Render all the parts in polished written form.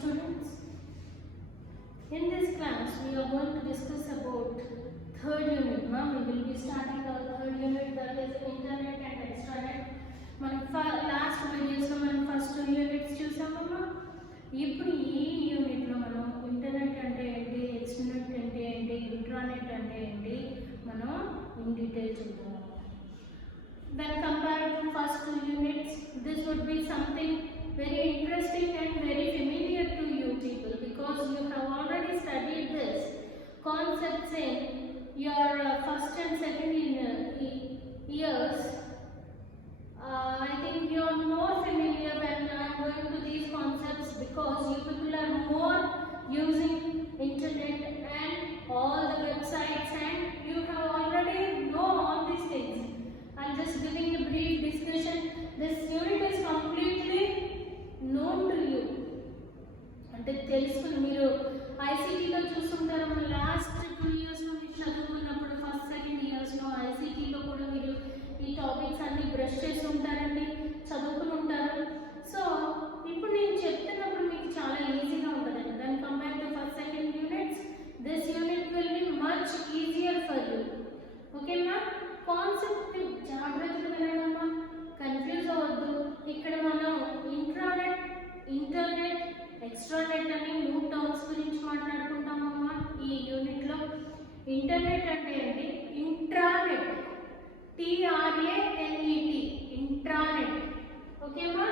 students. In this class, we are going to discuss about third unit. Now we will be starting our third unit, that is internet and extranet. Last videos lo మనం first two units చూసామమ్మా. ఇప్పుడు ఈ unit లో మనం internet అంటే ఏంటి, ఎక్స్టర్నెట్ అంటే ఏంటి, intranet అంటే ఏంటి మనం ఇన్ డీటెయిల్ చూద్దాం. When compared to first two units, this would be something very interesting and very familiar to you people, because you have already studied this concepts in your first and second years. I think you are more familiar when I am going to these concepts, because you people are more using internet and all the websites, and you have already know all these things. I am just giving a brief discussion. This unit is completely known to you. అంటే తెలుసుకుని మీరు ఐసీటీలో చూస్తుంటారు. Last 2 years లో మీరు చదువుకున్నప్పుడు first second ఇయర్స్లో ఐసీటీలో కూడా మీరు ఈ టాపిక్స్ అన్ని బ్రష్ చేసి ఉంటారండి, చదువుకుని ఉంటారు. సో ఇప్పుడు నేను చెప్తున్నప్పుడు మీకు చాలా ఈజీగా ఉంటుందండి. దాని compare to first second units, this unit will be much easier for you. ఓకేనా? కాన్సెప్ట్ జాగ్రత్తగా వినడమ్మా, కన్ఫ్యూజ్ అవ్వద్దు. ఇక్కడ మనం ఇంట్రానెట్, ఇంటర్నెట్, ఎక్స్ట్రానెట్ అని 2 టర్మ్స్ గురించి మాట్లాడుకుంటామమ్మా ఈ యూనిట్లో. ఇంటర్నెట్ అంటే ఏంటి? Intranet, TRANET, intranet. ఓకేమా?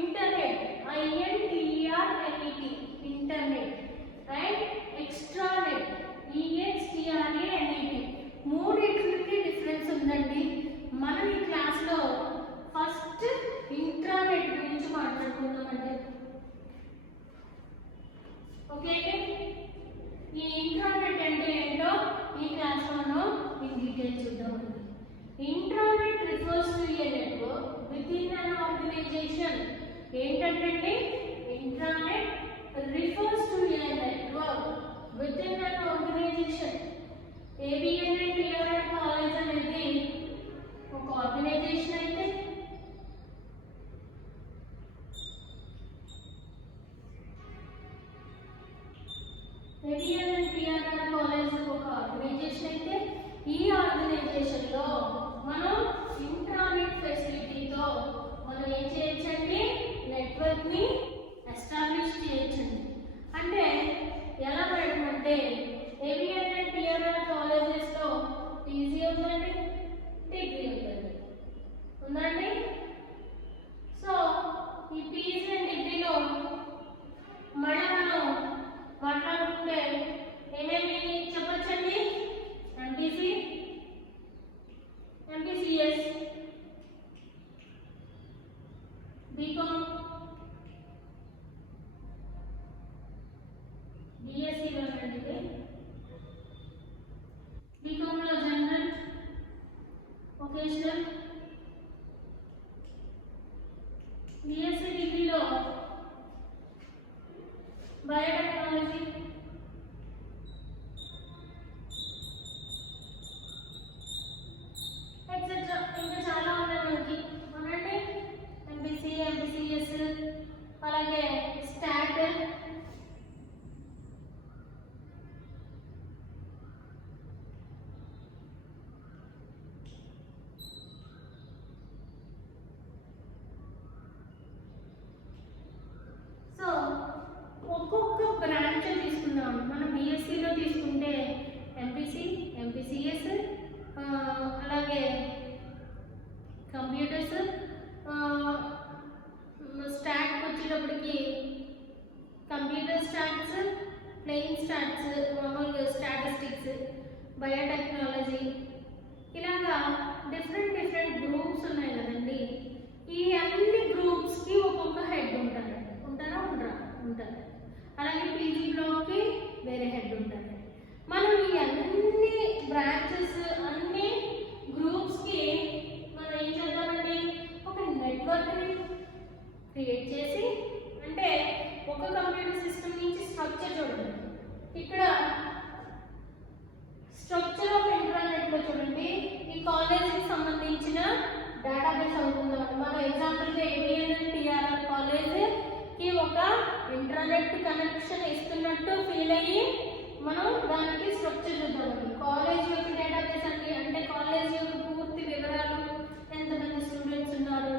Internet, INTERNET, internet. And extranet, EXTRANET. మూడింటికి డిఫరెన్స్ ఉందండి. మనం ఈ క్లాస్లో ఫస్ట్ ఇంట్రానెట్ గురించి మాట్లాడుకుందామండి. ఓకే, ఈ ఇంట్రానెట్ అంటే ఏంటో ఈ క్లాస్లో మనం ఇన్ డీటెయిల్ చూద్దామండి. Intranet refers to a network within an organisation. ఏంటంటే intranet refers to a network within an organisation. ABN and TRN college అనేది ఒక ఆర్గనైజేషన్ అయితే, ABN and TRN కాలేజ్ ఒక ఆర్గనైజేషన్ అయితే, ఈ ఆర్గనైజేషన్లో మనం ఇంట్రానెట్ ఫెసిలిటీతో మనం ఏం చేయొచ్చండి? నెట్వర్క్ని ఎస్టాబ్లిష్ చేయొచ్చండి. అంటే ఎలా పెడమంటే ABN and TRN కాలేజెస్లో పీజీ ఉందండి, డిగ్రీ ఉందండి, ఉందండి. సో ఈ పీజీ అండ్ డిగ్రీలో మనం మాట్లాడుకుంటే ఏమేమి చెప్పచ్చండి? ఎంపీసీ, ఎంపీసీఎస్, బీకామ్, బీఎస్సీలో అండి, బీకామ్లో జనరల్, వొకేషనల్, బీఎస్సీ డిగ్రీలో బయోటెక్నాలజీ, ఎక్సెట్రా. ఇంకా చాలా ఉన్నాయి మనకి, అవునండి. ఎంపీసీ, ఎంపీసీఎస్, అలాగే స్టాట్, ఒక్కొక్క బ్రాంచ్ తీసుకుందాం. మనం బీఎస్సీలో తీసుకుంటే ఎంపీసీ, ఎంపీసీఎస్, అలాగే కంప్యూటర్స్, స్టాట్కి వచ్చేటప్పటికి కంప్యూటర్ స్టాట్స్, ప్లెయిన్ స్టాట్స్, మామూలుగా స్టాటిస్టిక్స్, బయోటెక్నాలజీ, ఇలాగా డిఫరెంట్ డిఫరెంట్ గ్రూప్స్ ఉన్నాయి కదండి. ఈ అన్ని గ్రూప్స్కి ఒక్కొక్క హెడ్ ఉంటారు. ఉంటారా? ఉంటారు. అలాగే పీజీ బ్లాక్కి వేరే హెడ్ ఉంటారు. మనం ఈ అన్ని బ్రాంచెస్, అన్ని గ్రూప్స్కి మనం ఏం చేద్దామండి? ఒక నెట్వర్క్ని క్రియేట్ చేసి, అంటే ఒక కంప్యూటర్ సిస్టమ్ నుంచి స్ట్రక్చర్ చూడండి. ఇక్కడ స్ట్రక్చర్ ఆఫ్ ఇంటర్నెట్లో చూడండి, ఈ కాలేజీకి సంబంధించిన డేటాబేస్ అవుతుందన్నమాట. మన ఎగ్జాంపుల్గా ABN and TRN కాలేజ్కి ఒక ఇంట్రా ఇంటర్నెట్ కనెక్షన్ ఇస్తున్నట్టు ఫీల్ అయ్యి మనం దానికి స్ట్రక్చర్ చూద్దామండి. కాలేజ్ యొక్క డేటాబేస్ అండి, అంటే కాలేజ్ యొక్క పూర్తి వివరాలు, ఎంతమంది స్టూడెంట్స్ ఉన్నారు,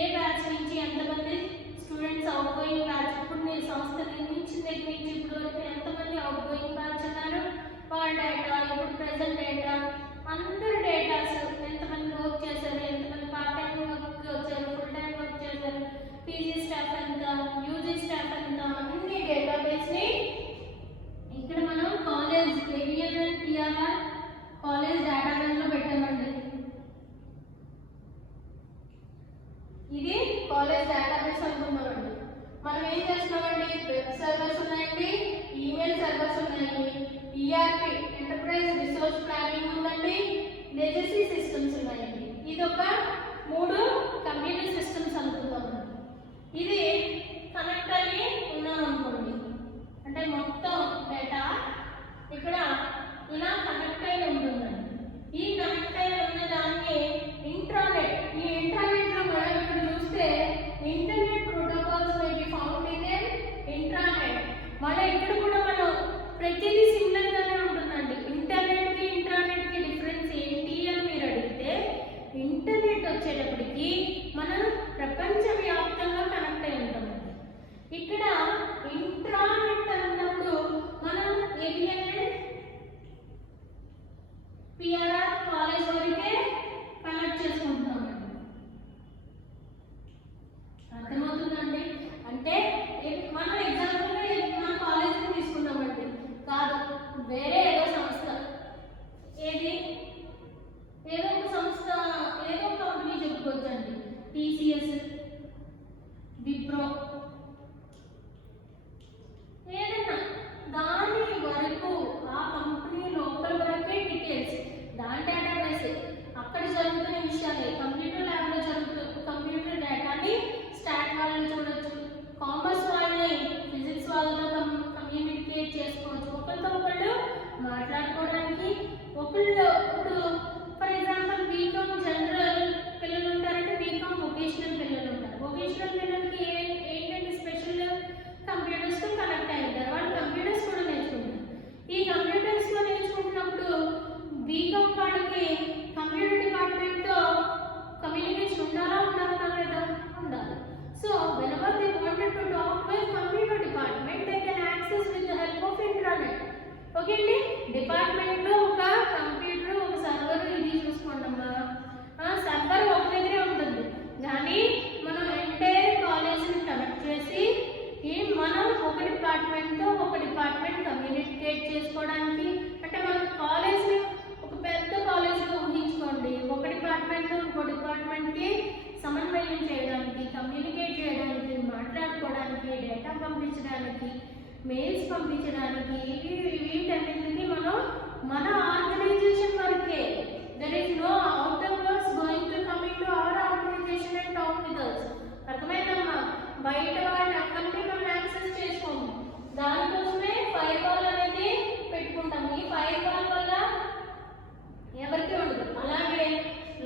ఏ బ్యాచ్ నుంచి ఎంతమంది స్టూడెంట్స్ అవుట్ గోయింగ్ బ్యాచ్, ఇప్పుడు సంస్థ నిర్మించిన దగ్గర నుంచి ఇప్పుడు వరకు ఎంతమంది అవుట్ గోయింగ్ బ్యాచ్ ఉన్నారు, వాళ్ళ డేటా, ఇప్పుడు ప్రెసెంట్ డేటా, అందరు డేటాస్, ఎంతమంది వర్క్ చేశారు, ఎంతమంది పార్ట్ టైం వర్క్ వచ్చారు, ఫుల్ టైం వర్క్ చేశారు, పీజీ స్టాఫ్ ఎంత, యూజీ స్టాఫ్ ఎంత, అన్ని డేటాబేస్ని ఇక్కడ మనం college AVN and TRR college డేటాబేస్లో పెట్టామండి. ఇది కాలేజ్ డేటాబేస్ అనుకున్నామండి. మనం ఏం చేస్తున్నామండి, వెబ్ సర్వర్స్ ఉన్నాయండి, ఈమెయిల్ సర్వర్స్ ఉన్నాయండి, ఈఆర్పి ఎంటర్ప్రైజ్ రిసోర్స్ ప్లానింగ్ ఉందండి, లెగసీ సిస్టమ్స్ ఉన్నాయండి. ఇది ఒక 3 కంప్యూటర్ సిస్టమ్స్ అనుకుందామండి. ఇది కనెక్ట్ అయ్యి ఉన్నాం అనుకోండి, అంటే మొత్తం డేటా ఇక్కడ ఇలా కనెక్ట్ అయి ఉంటుందండి. ఈ కనెక్ట్ అయి ఉన్న దాన్ని ఇంట్రానెట్, ఈ ఇంట్రానెట్ లో మనం ఇక్కడ చూస్తే internet protocols may be found in intranet. మళ్ళీ ఇక్కడ కూడా మనం ప్రతిదీ సిమిలర్ గానే ఉంటుందండి. ఇంటర్నెట్ కి ఇంట్రానెట్ కి డిఫరెన్స్ ఏంటి అని మీరు అడిగితే, ఇంటర్నెట్ వచ్చేటప్పటికి మనం ప్రపంచవ్యాప్తంగా కనెక్ట్ అయి ఉంటామండి. ఇక్కడ ఇంట్రానెట్ అన్నప్పుడు మనం ఏవిఎన్ పిఆర్ఆర్ కాలేజ్ వరకే కనెక్ట్ చేసుకుంటున్నామండి. అర్థమవుతుందండి? అంటే మనం ఎగ్జాంపుల్ మన కాలేజీని తీసుకున్నామండి, కాదు వేరే ఏదో సంస్థ, ఏది ఏదో ఒక సంస్థ, ఏదో ఒక కంపెనీ చెప్పుకోవచ్చండి, టీసీఎస్, విప్రో, ఏదన్నా దాని వరకు ఆ కంపెనీ లోపల వరకే డీటెయిల్స్, దాని డేటాబేస్, అక్కడ జరుగుతున్న విషయాలే, కంప్యూటర్ ల్యాబ్లో కంప్యూటర్ డేటాని స్టాట్ వాళ్ళని చూడొచ్చు, కామర్స్ వాళ్ళని ఫిజిక్స్ వాళ్ళతో కమ్యూనికేట్ చేసుకోవచ్చు, ఒకరితో ఒకళ్ళు మాట్లాడుకోవడానికి. ఒకళ్ళు ఇప్పుడు ఫర్ ఎగ్జాంపుల్ బీకామ్ జనరల్ పిల్లలు ఉంటారంటే బీకామ్ వొకేషనల్ పిల్లలు ఉంటారు. వొకేషనల్ పిల్లలకి ఏంటంటే స్పెషల్ కంప్యూటర్స్తో కనెక్ట్ అయి ఉంటారు, వాళ్ళు కంప్యూటర్స్ కూడా నేర్చుకుంటారు. ఈ కంప్యూటర్స్లో నేర్చుకుంటున్నప్పుడు బీకామ్ వాళ్ళకి కంప్యూటర్ డిపార్ట్మెంట్తో కమ్యూనికేషన్ ఉండాలా లేదా? ఉండాలి. So whenever they wanted to talk with computer department they can access with the help of internet. Okay అండి, డిపార్ట్మెంట్లో ఒక కంప్యూటర్, ఒక సర్వర్, ఇది చూసుకోండమ్మా. సర్వర్ ఒక దగ్గరే ఉంటుంది, కానీ మనం ఎంటైర్ కాలేజీని కనెక్ట్ చేసి మనం ఒక డిపార్ట్మెంట్ కమ్యూనికేట్ చేసుకోవడానికి, అంటే మనం కాలేజ్ని ఒక పెద్ద కాలేజ్లో ఊహించుకోండి, ఒక డిపార్ట్మెంట్ ఇంకో డిపార్ట్మెంట్కి సమన్వయం చేయడానికి, కమ్యూనికేట్ చేయడానికి, మాట్లాడుకోవడానికి, డేటా పంపించడానికి, మెయిల్స్ పంపించడానికి, వీటన్నిటికీ మనం మన ఆర్గనైజేషన్ వరకే, there is no outer words going to coming to our organisation and talk with us. అర్థమైందమ్మా? బయట వాళ్ళని అక్కడికి మనం యాక్సెస్ చేసుకోము, దానికోసమే ఫైర్ వాల్ అనేది పెట్టుకుంటాము. ఈ ఫైర్ వాల్ వల్ల ఎవరికి ఉండదు. అలాగే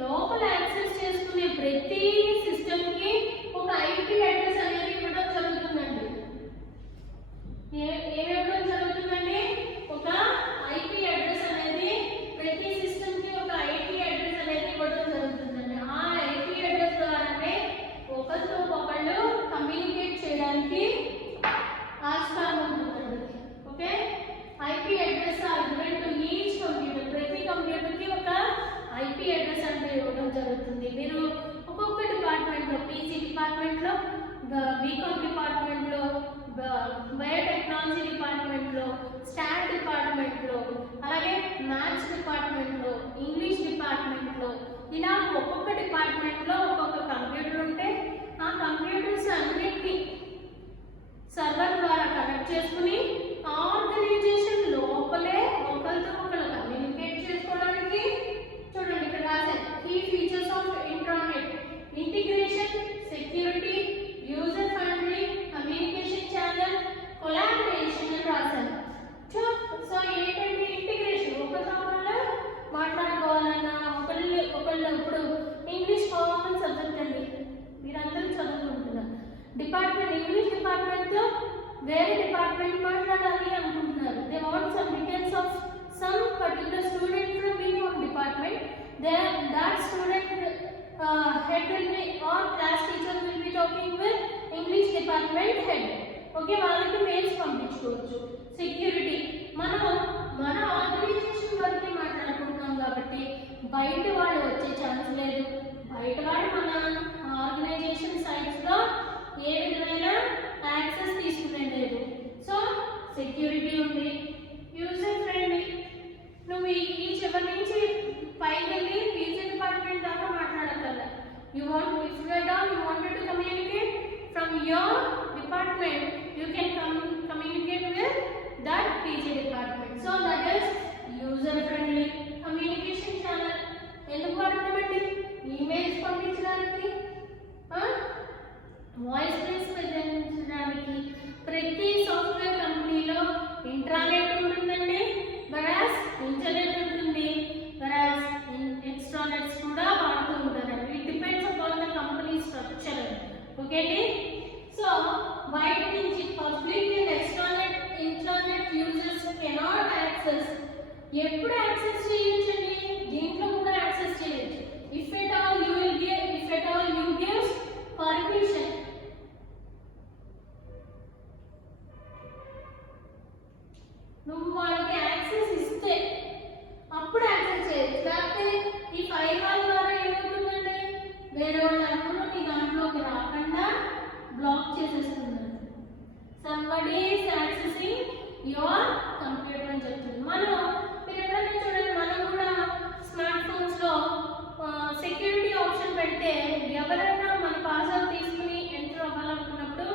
లోపల యాక్సెస్ చేసుకునే ప్రతి సిస్టమ్కి ఒక ఐపీ అడ్రస్ అనేది ఇవ్వడం జరుగుతుందండి. ఏమి ఇవ్వడం జరుగుతుందండి? ఒక ఐపీ అడ్రస్ అనేది ప్రతి సిస్టమ్కి ఒక ఐపీ అడ్రస్ అనేది ఇవ్వడం జరుగుతుందండి. ఆ ఐపీ అడ్రస్ ద్వారానే ఒకరితో ఒకళ్ళు కమ్యూనికేట్ చేయడానికి ఆస్కారం ఉంటుందండి. Okay, IP address are given to each computer. ప్రతి కంప్యూటర్కి ఒక ఐపీ అడ్రస్ అంటే ఇవ్వడం జరుగుతుంది. మీరు ఒక్కొక్క డిపార్ట్మెంట్లో, పీజీ డిపార్ట్మెంట్లో, బీకామ్ డిపార్ట్మెంట్లో, బయోటెక్నాలజీ డిపార్ట్మెంట్లో, స్టాట్ డిపార్ట్మెంట్లో, అలాగే మ్యాథ్స్ డిపార్ట్మెంట్లో, ఇంగ్లీష్ డిపార్ట్మెంట్లో, ఇలా ఒక్కొక్క డిపార్ట్మెంట్లో ఒక్కొక్క కంప్యూటర్ ఉంటే ఆ కంప్యూటర్స్ అన్నిటినీ సర్వర్ ద్వారా కనెక్ట్ చేసుకుని ఆర్గనైజేషన్ లోపలే ఒకరితో ఒకరు కమ్యూనికేట్ చేసుకోవడానికి, చూడండి ఇక్కడ రాశారు, key features of intranet: integration, security, user friendly, communication channel, collaboration అని రాశారు. సో ఏంటంటే ఇంటిగ్రేషన్, ఒకరితో ఒకళ్ళు మాట్లాడుకోవాలన్నా, ఒకళ్ళు ఇప్పుడు ఇంగ్లీష్ కామన్ సబ్జెక్ట్ అండి, మీరందరూ చదువుకుంటున్నారు. డిపార్ట్మెంట్ ఇంగ్లీష్ డిపార్ట్మెంట్తో వేరే డిపార్ట్మెంట్ మాట్లాడాలి అనుకుంటున్నారు. They want some details of some particular student from B home department. That student head will be or class teacher will be talking with English department head. Okay, వాళ్ళకి mails పంపించుకోవచ్చు. Security మన organisation వరకే మాట్లాడుకుంటున్నాం కాబట్టి బయట వాళ్ళు వచ్చే chance లేదు. బయట వాళ్ళు మన ఆర్గనైజేషన్ సైట్స్లో ఏ విధమైన యాక్సెస్ తీసుకునే లేదు. సో సెక్యూరిటీ ఉంది, యూజర్ ఫ్రెండ్లీ. నువ్వు ఈ చివరి నుంచి పైకి వెళ్ళి పీజీ డిపార్ట్మెంట్ దాకా మాట్లాడగల. You wanted to communicate from your department, you can communicate with that PG department. So that is user friendly communication channel. ఎందుకు వాడతామండి? ఈమెయిల్స్ పంపించడానికి, వాయిస్ మెయిల్స్ పంపించడానికి. ప్రతి సాఫ్ట్వేర్ కంపెనీలో ఇంట్రానెట్ ఉంటుందండి, బరాస్ ఇంటర్నెట్ ఉంటుంది, బరాస్ ఎక్స్ట్రానెట్స్ కూడా వాడుతూ ఉంటారు. It depends upon the company structure. Okay అండి. సో బయట నుంచి public and extranet internet users cannot access. ఎప్పుడు యాక్సెస్ చేయొచ్చండి? దీంట్లో కూడా యాక్సెస్ చేయొచ్చు. If at all you gives permission. నువ్వు వాళ్ళకి యాక్సెస్ ఇస్తే అప్పుడు యాక్సెస్ చేయొచ్చు. లేకపోతే ఈ ఫైల్ వాళ్ళ ద్వారా ఏమవుతుందంటే వేరే వాళ్ళ ఎవరు నీ దాంట్లోకి రాకుండా బ్లాక్ చేసేస్తున్నారు. somebody is accessing your computer అని చెప్తుంది. మీరు ఎప్పుడైనా చూడండి, మనం కూడా స్మార్ట్ ఫోన్స్ లో సెక్యూరిటీ ఆప్షన్ పెడితే ఎవరైనా మన పాస్వర్డ్ తీసుకుని ఎంటర్ అవ్వాలనుకున్నప్పుడు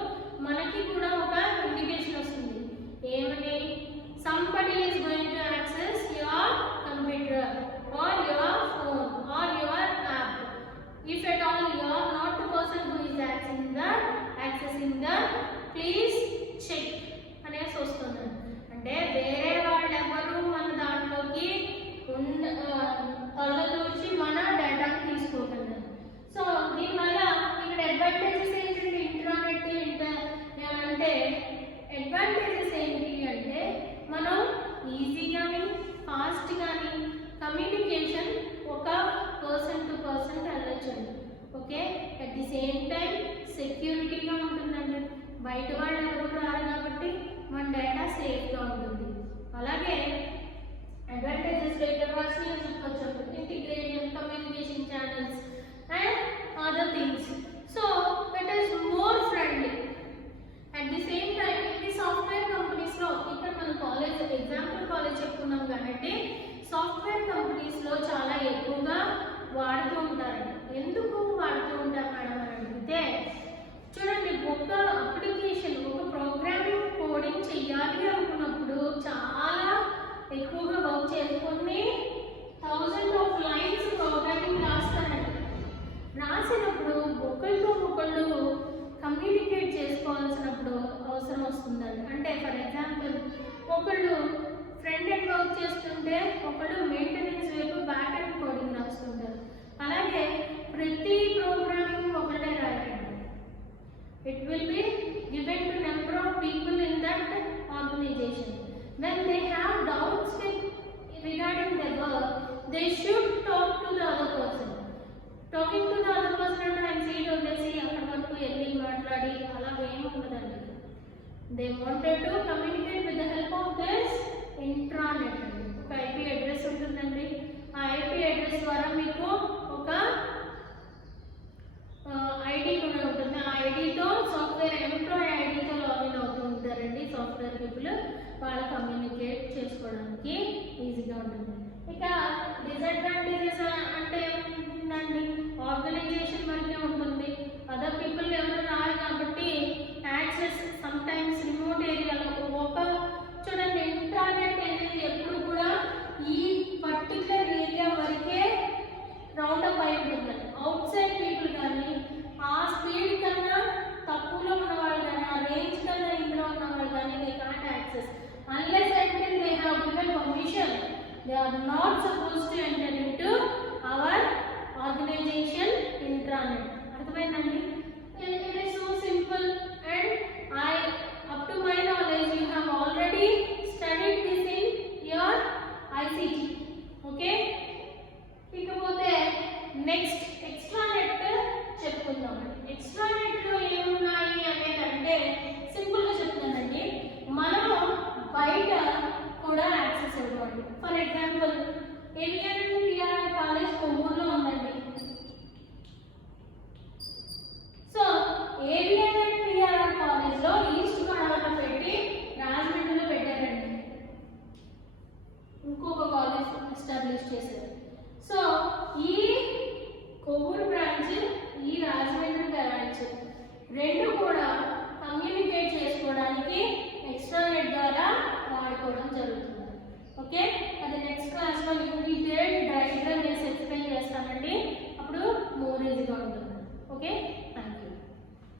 మనకి కూడా ఒక ఇండికేషన్ వస్తుంది. ఏమని? somebody is going to access your computer or your phone or your app. If at all you are not the person who is accessing that, please check అనేసి వస్తుంది. అంటే వేరే వాళ్ళు ఎవరు మన దాంట్లోకి తలదూర్చి మన డేటాను తీసుకోగలరు. సో దీనివల్ల ఇక్కడ అడ్వాంటేజెస్ ఏంటంటే ఇంటర్నెట్ అంటే అడ్వాంటేజెస్ ఏంటి అంటే మనం ఈజీగాని ఫాస్ట్ గాని కమ్యూనికేషన్ ఒక పర్సన్ టు పర్సన్ వెళ్ళొచ్చండి. Okay, at the same time సెక్యూరిటీగా ఉంటుందండి. బయట వాళ్ళు ఎవరు రారు కాబట్టి మన డేటా సేఫ్గా ఉంటుంది. అలాగే అడ్వాంటేజెస్ డేటాని చెప్పొచ్చు, integration, communication channels and other things. So it is more friendly. At the same time ఇది సాఫ్ట్వేర్ కంపెనీస్లో, ఇక్కడ మనం కాలేజ్ ఎగ్జాంపుల్ కాలేజ్ చెప్పుకున్నాం కాబట్టి సాఫ్ట్వేర్ కంపెనీస్లో చాలా ఎక్కువగా వాడుతూ ఉంటారు. ఎందుకు వాడుతూ ఉంటారు మేడం అని అడిగితే, చూడండి, ఒక అప్లికేషన్, ఒక ప్రోగ్రామింగ్ కోడింగ్ చెయ్యాలి అనుకున్నప్పుడు చాలా ఎక్కువగా వర్క్ చేసుకొని థౌజండ్ ఆఫ్ లైన్స్ ప్రోగ్రామింగ్ రాస్తారండి. రాసినప్పుడు ఒకళ్ళు కమ్యూనికేట్ చేసుకోవాల్సినప్పుడు అవసరం వస్తుందండి. అంటే ఫర్ ఎగ్జాంపుల్ ఒకళ్ళు ఫ్రంట్ ఎండ్ వర్క్ చేస్తుంటే ఒకళ్ళు మెయింటెనెన్స్ వైపు బ్యాక్ ఎండ్ కోడింగ్ రాస్తుంటారు. అలాగే ప్రతి ప్రోగ్రామింగ్ ఒకటే రాయండి. It will be given to number of people in that organisation. When they have doubts regarding their work, they should talk to the other person. Talking to the other person అంటే ఆయన seat వదిలేసి అక్కడ వరకు వెళ్ళి మాట్లాడి అలా ఏమి ఉండదండి. They wanted to communicate with the help of this intranet. ఒక ఐపీ అడ్రస్ ఉంటుందండి. ఆ ఐపీ అడ్రస్ ద్వారా మీకు ఒక ఐడి కూడా ఉంటుంది. ఆ ఐడితో సాఫ్ట్వేర్ ఎంప్లాయీ ఐడితో లాగిన్ అవుతూ ఉంటారండి సాఫ్ట్వేర్ పీపుల్. వాళ్ళు కమ్యూనికేట్ చేసుకోవడానికి ఈజీగా ఉంటుంది. ఇక డిసడ్వాంటేజెస్ అంటే ఏముంటుందండి, ఆర్గనైజేషన్ వరకే ఉంటుంది. అదర్ పీపుల్ ఎవరు రారు కాబట్టి యాక్సెస్ సమ్ టైమ్స్ రిమోట్ ఏరియాలో ఒక చూడండి, ఇంటర్నెట్ అనేది ఎప్పుడు కూడా ఈ పర్టికులర్ ఏరియా వరకే రౌండప్ అయి ఉంటుందండి. అవుట్ సైడ్ పీపుల్ కానీ ఆ స్పీడ్ కన్నా తక్కువలో ఉన్నవాళ్ళు కానీ ఆ రేంజ్ కన్నా ఇందులో ఉన్నవాళ్ళు కానీ they can't access unless until they have given permission. They are not supposed to enter into our ఎక్స్ట్రానెట్లో ఏమున్నాయి అనేదంటే సింపుల్గా చెప్తానండి, మనం బయట కూడా యాక్సెస్ ఇవ్వండి. For example AVN PRI college కొవ్వూరులో ఉందండి. సో ఏవిఎన్ పిఆర్ఐ కాలేజ్లో ఈస్ట్ గోదావరిలో పెట్టి రాజమండ్రిలో పెట్టారండి, ఇంకొక కాలేజ్ ఎస్టాబ్లిష్ చేశారు. సో ఈ కొవ్వూరు బ్రాంచ్, ఈ రాజమండ్రి బ్రాంచ్ రెండు కూడా కమ్యూనికేట్ చేసుకోవడానికి ఎక్స్ట్రానెట్ ద్వారా వాడుకోవడం జరుగుతుంది. ఓకే, అది నెక్స్ట్ క్లాస్లో మీకు డీటెయిల్డ్ డయాగ్రామ్ వేసి ఎక్స్ప్లెయిన్ చేస్తానండి, అప్పుడు మోర్ ఈజీగా ఉంటుంది. ఓకే.